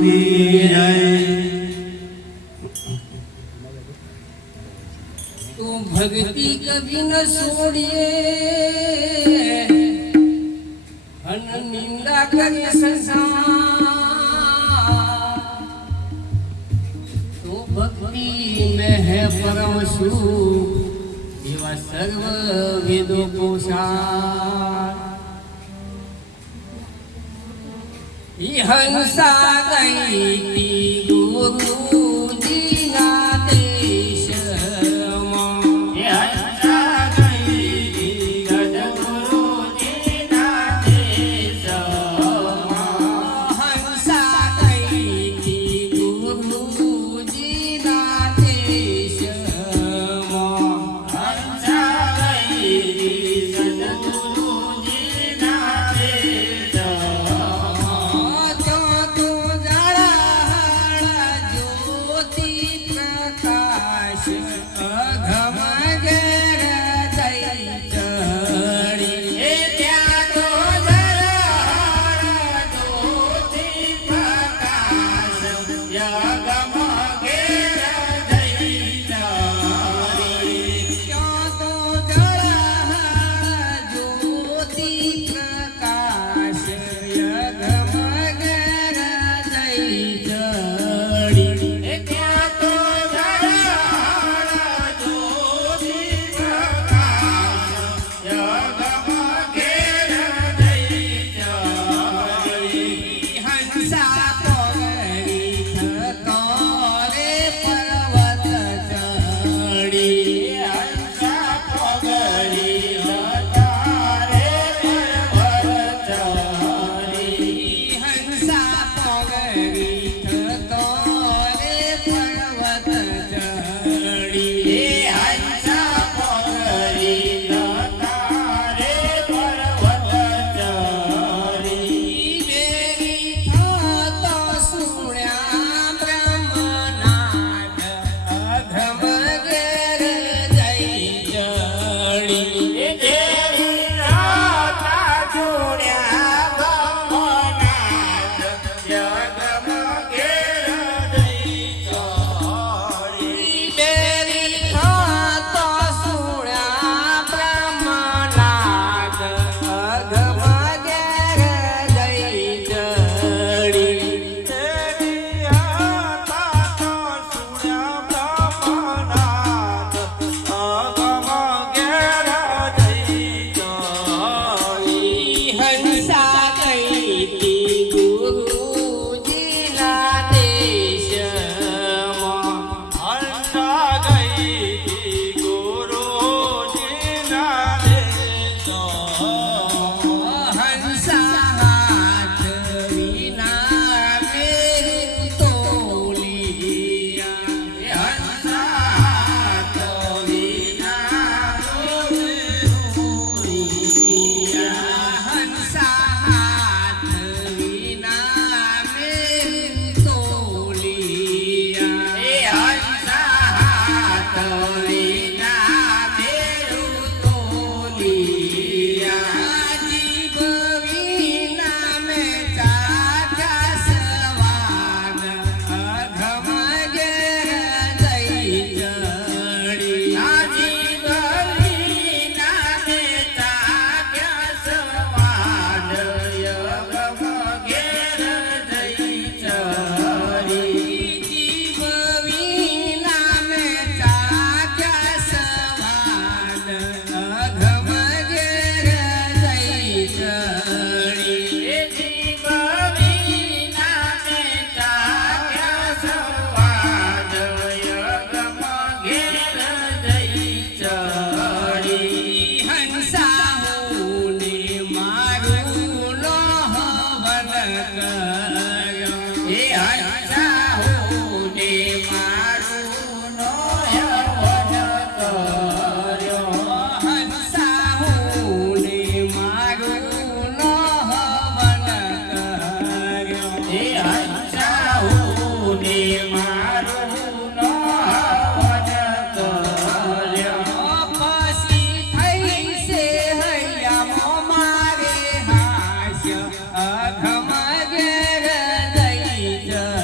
की जय। तो भक्ति कभी न छोड़िए हन निंदा करे संसार। तो भक्ति में है परम सुख एवा सर्व वेदों को सार। हंसा गई थी गुरु जी ना देश मां। हंसा गई थी गुरु जी ना देश मां। हंसा गई थी गुरु जी ना देश मां। हंसा गई थी सद्गुरु जी ना देश मां। तो जड़ा ज्योति प्रकाश अघम गेर दई चढ़ी। त्या तो जरा ज्योति प्रकाश यगम गेर दई चढ़ी। क्यों तो जड़ा ज्योति प्रकाश अघम गेर दई चढ़ी। त्या तो जरा ज्योति प्रकाश यगम गेर दई चढ़ी। हंसा पगड़ी थकोरे पर्वत चढ़ी। हंसा पगड़ी तारे पर्वत चढ़ी। हंसा पगड़ी थकोरे पर्वत चढ़ी। हंसा पगड़ी तारे पर्वत चढ़ी। मेरी तो सुण्या ब्रह्मनाथ अघम गेर जई चढ़ी। देवी राता जोड्या ब्रह्मनाथ यगम गेर दई चढ़ी। मेरी तो सुण्या ब्रह्मनाथ अघम गेर जई चढ़ी। देवी राता सुण्या ब्रह्मनाथ अगम गेर दई चढ़ी। हंसा गई थी गुरु जी ना देश मां। हंसा गई थी गुरु जी ना देश मां। हंसा हाथ विना मेरी तोलिया। हंसा तो वीणा रोलिया। हंसा हाथ विना मेरी तोलिया। हंसा तो वीणा मेरु तोलिया। जीव वीणा में चाचा सवाद अघम गेर दई चढ़ी। जीव वीणा में ताग्या स्वाद यगम गेर दई चढ़ी। जीव वीणा में चाचा सवाद अघम गेर दई चढ़ी। जीव वीणा में ताग्या स्वाद यगम गेर दई चढ़ी। हंसा होने मारू लोह बन गयो। हंसा होने मारू नो यवन कर्यो। हंसा होने मारू लोह बन गयो। हंसा होने मारू नो यवन कर्यो। पसी थई से हैया मारे हास्य अघम गेर दई चढ़ी।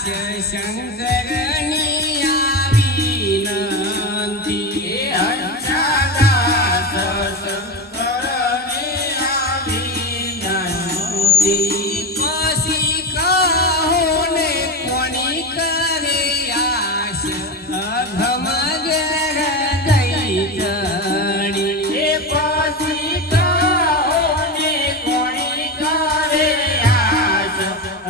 આશ શંકરની આવી વિનંતી એ હંસાદાસ શંકરની આવી વિનંતી પછી કહો ને કોની કરે આશ અઘમ ઘેર ગઈ ચડી એ પછી કહો ને કોણી કરે આશ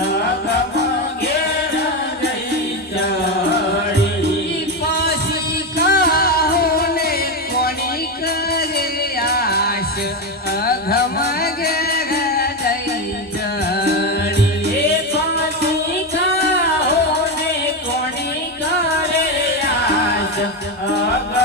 અગમ ઘેર ગઈ ચડી પછી કહો ને કોની કરે આશ અઘમ ઘેર ગઈ ચડી એ પછી કહો ને કોણી કરે આશ અગમ